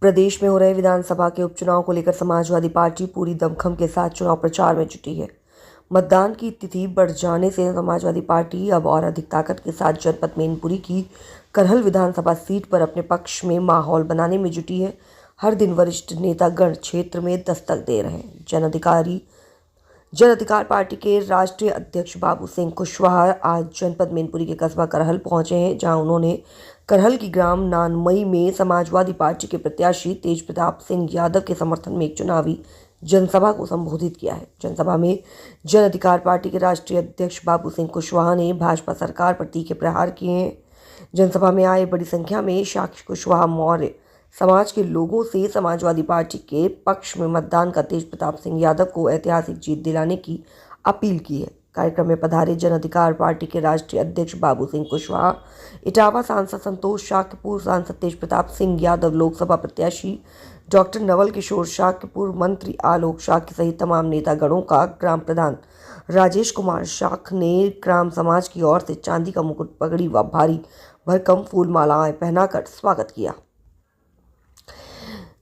प्रदेश में हो रहे विधानसभा के उपचुनाव को लेकर समाजवादी पार्टी पूरी दमखम के साथ चुनाव प्रचार में जुटी है। मतदान की तिथि बढ़ जाने से समाजवादी पार्टी अब और अधिक ताकत के साथ जनपद मैनपुरी की करहल विधानसभा सीट पर अपने पक्ष में माहौल बनाने में जुटी है। हर दिन वरिष्ठ नेतागण क्षेत्र में दस्तक दे रहे हैं। जन अधिकार पार्टी के राष्ट्रीय अध्यक्ष बाबू सिंह कुशवाहा आज जनपद मैनपुरी के कस्बा करहल पहुंचे हैं, जहां उन्होंने करहल की ग्राम नानमई में समाजवादी पार्टी के प्रत्याशी तेज प्रताप सिंह यादव के समर्थन में एक चुनावी जनसभा को संबोधित किया है। जनसभा में जन अधिकार पार्टी के राष्ट्रीय अध्यक्ष बाबू सिंह कुशवाहा ने भाजपा सरकार पर तीखे प्रहार किए हैं। जनसभा में आए बड़ी संख्या में साक्षी कुशवाहा मौर्य समाज के लोगों से समाजवादी पार्टी के पक्ष में मतदान का तेज प्रताप सिंह यादव को ऐतिहासिक जीत दिलाने की अपील की है। कार्यक्रम में पधारे जन अधिकार पार्टी के राष्ट्रीय अध्यक्ष बाबू सिंह कुशवाहा, इटावा सांसद संतोष शाक्यपुर, सांसद तेज प्रताप सिंह यादव, लोकसभा प्रत्याशी डॉक्टर नवल किशोर शाक्यपुर, मंत्री आलोक शाक्य सहित तमाम नेतागणों का ग्राम प्रधान राजेश कुमार शाख ने ग्राम समाज की ओर से चांदी का मुकुट, पगड़ी व भारी भरकम फूल मालाएं पहनाकर स्वागत किया।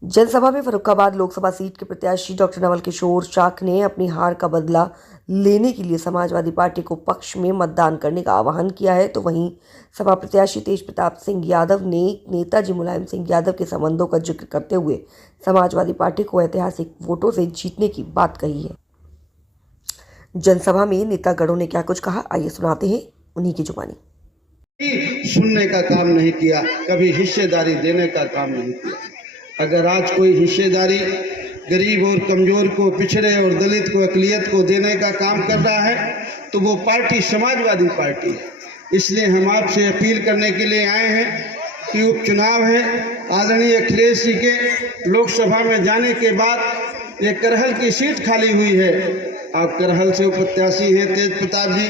जनसभा में फर्रुखाबाद लोकसभा सीट के प्रत्याशी डॉक्टर नवल किशोर शाख ने अपनी हार का बदला लेने के लिए समाजवादी पार्टी को पक्ष में मतदान करने का आह्वान किया है। तो वहीं सपा प्रत्याशी तेज प्रताप सिंह यादव ने नेताजी मुलायम सिंह यादव के संबंधों का जिक्र करते हुए समाजवादी पार्टी को ऐतिहासिक वोटों से जीतने की बात कही है। जनसभा में नेतागणों ने क्या कुछ कहा, आइए सुनाते हैं उन्हीं की जुबानी। सुनने का काम नहीं किया, कभी हिस्सेदारी देने का काम नहीं किया। अगर आज कोई हिस्सेदारी गरीब और कमज़ोर को, पिछड़े और दलित को, अक़लियत को देने का काम कर रहा है तो वो पार्टी समाजवादी पार्टी है। इसलिए हम आपसे अपील करने के लिए आए हैं कि उपचुनाव है। आदरणीय अखिलेश जी के लोकसभा में जाने के बाद ये करहल की सीट खाली हुई है। आप करहल से प्रत्याशी हैं तेज प्रताप जी,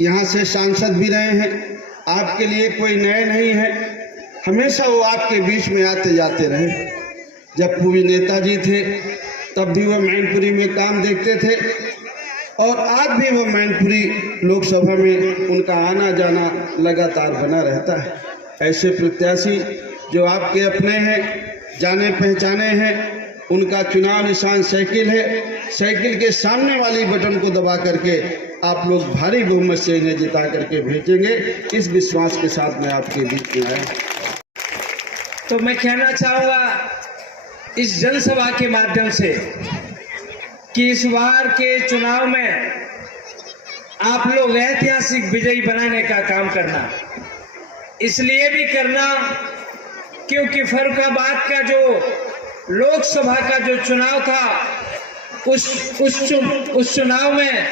यहाँ से सांसद भी रहे हैं। आपके लिए कोई नए नहीं है, हमेशा वो आपके बीच में आते जाते रहे। जब पूर्व नेताजी थे तब भी वो मैनपुरी में काम देखते थे और आज भी वो मैनपुरी लोकसभा में उनका आना जाना लगातार बना रहता है। ऐसे प्रत्याशी जो आपके अपने हैं, जाने पहचाने हैं, उनका चुनाव निशान साइकिल है। साइकिल के सामने वाली बटन को दबा करके आप लोग भारी बहुमत से इन्हें जिता करके भेजेंगे। इस विश्वास के साथ मैं आपके बीच में आया। तो मैं कहना चाहूँगा इस जनसभा के माध्यम से कि इस बार के चुनाव में आप लोग ऐतिहासिक विजयी बनाने का काम करना, इसलिए भी करना क्योंकि फर्रुखाबाद का जो लोकसभा का जो चुनाव था उस चुनाव में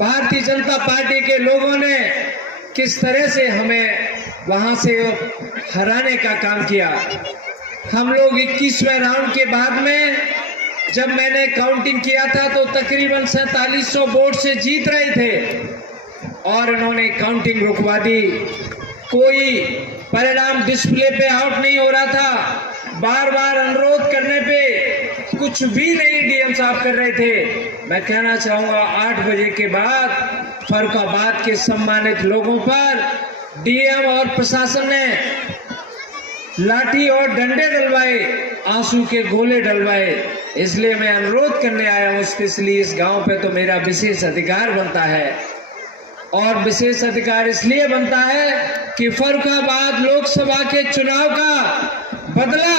भारतीय जनता पार्टी के लोगों ने किस तरह से हमें वहां से हराने का काम किया। हम लोग 21वें राउंड के बाद में जब मैंने काउंटिंग किया था तो तकरीबन 4700 वोट से जीत रहे थे और इन्होंने काउंटिंग रुकवा दी। कोई परिणाम डिस्प्ले पे आउट नहीं हो रहा था। बार बार अनुरोध करने पे कुछ भी नहीं डीएम साहब कर रहे थे। मैं कहना चाहूँगा 8 बजे के बाद फर्रुखाबाद के सम्मानित लोगों पर डीएम और प्रशासन ने लाठी और डंडे डलवाए, आंसू के गोले डलवाए। इसलिए मैं अनुरोध करने आया हूँ, स्पेशली इस गांव पे तो मेरा विशेष अधिकार बनता है और विशेष अधिकार इसलिए बनता है कि फर्रुखाबाद लोकसभा के चुनाव का बदला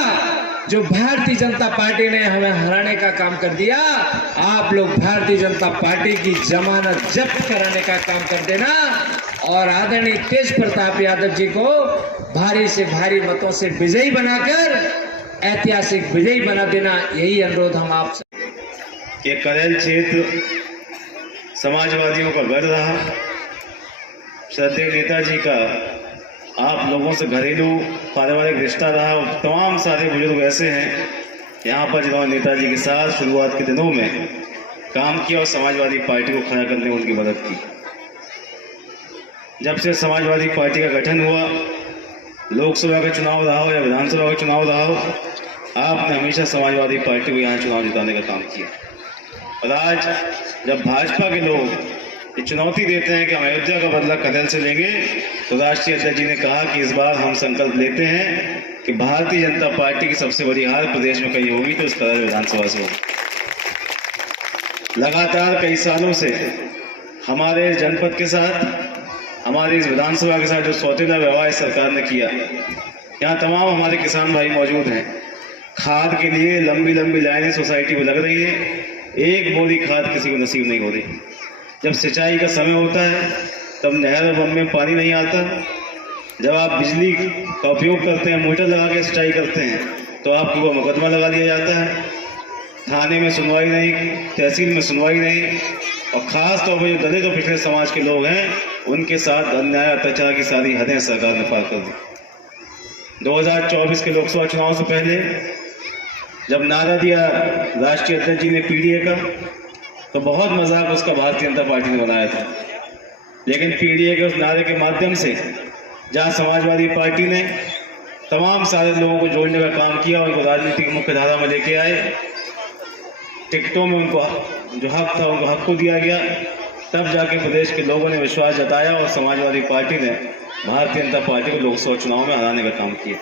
जो भारतीय जनता पार्टी ने हमें हराने का काम कर दिया, आप लोग भारतीय जनता पार्टी की जमानत जब्त कराने का काम कर देना और आदरणीय तेज प्रताप यादव जी को भारी से भारी मतों से विजयी बनाकर ऐतिहासिक विजयी बना देना, यही अनुरोध हम आपसे। ये करहल क्षेत्र समाजवादियों का गढ़ रहा। श्रद्धेय नेताजी का आप लोगों से घरेलू पारिवारिक रिश्ता रहा। तमाम सारे बुजुर्ग ऐसे हैं यहाँ पर जिन्होंने नेताजी के साथ शुरुआत के दिनों में काम किया और समाजवादी पार्टी को खड़ा करने में उनकी मदद की। जब से समाजवादी पार्टी का गठन हुआ, लोकसभा का चुनाव रहा हो या विधानसभा का चुनाव रहा हो, आपने हमेशा समाजवादी पार्टी को यहाँ चुनाव जिताने का काम किया। और आज जब भाजपा के लोग ये चुनौती देते हैं कि हम अयोध्या का बदला कतल से लेंगे, तो राष्ट्रीय अध्यक्ष जी ने कहा कि इस बार हम संकल्प लेते हैं कि भारतीय जनता पार्टी की सबसे बड़ी हार प्रदेश में कहीं होगी तो इस तरह विधानसभा से होगी। लगातार कई सालों से हमारे जनपद के साथ, हमारी इस विधानसभा के साथ जो सौतेला व्यवहार इस सरकार ने किया, यहाँ तमाम हमारे किसान भाई मौजूद हैं। खाद के लिए लंबी लंबी लाइनें सोसाइटी में लग रही है, एक बोरी खाद किसी को नसीब नहीं हो रही। जब सिंचाई का समय होता है तब नहर और बंद में पानी नहीं आता। जब आप बिजली का उपयोग करते हैं, मोटर लगा के सिंचाई करते हैं, तो आपके ऊपर मुकदमा लगा दिया जाता है। थाने में सुनवाई नहीं, तहसील में सुनवाई नहीं, और ख़ास तौर पर जो दलित और पिछड़े समाज के लोग हैं उनके साथ अन्याय अत्याचार की सारी हदें सरकार ने पार कर दी। 2024 के लोकसभा चुनाव से पहले जब नारा दिया राष्ट्रीय अध्यक्ष जी ने पीडीए का, तो बहुत मजाक उसका भारतीय जनता पार्टी ने बनाया था। लेकिन पीडीए के उस नारे के माध्यम से जहां समाजवादी पार्टी ने तमाम सारे लोगों को जोड़ने का काम किया, उनको राजनीतिक मुख्य धारा में लेके आए, टिकटों में उनको जो हक था उनको हक को दिया गया, तब जाके प्रदेश के लोगों ने विश्वास जताया और समाजवादी पार्टी ने भारतीय जनता पार्टी को लोकसभा चुनाव में हराने का काम किया।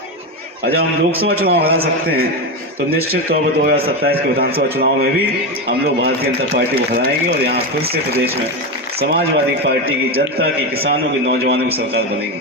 और जब हम लोकसभा चुनाव हरा सकते हैं तो निश्चित तौर पर 2027 के विधानसभा चुनाव में भी हम लोग भारतीय जनता पार्टी को हराएंगे और यहाँ फिर से प्रदेश में समाजवादी पार्टी की, जनता की, किसानों की, नौजवानों की सरकार बनेगी।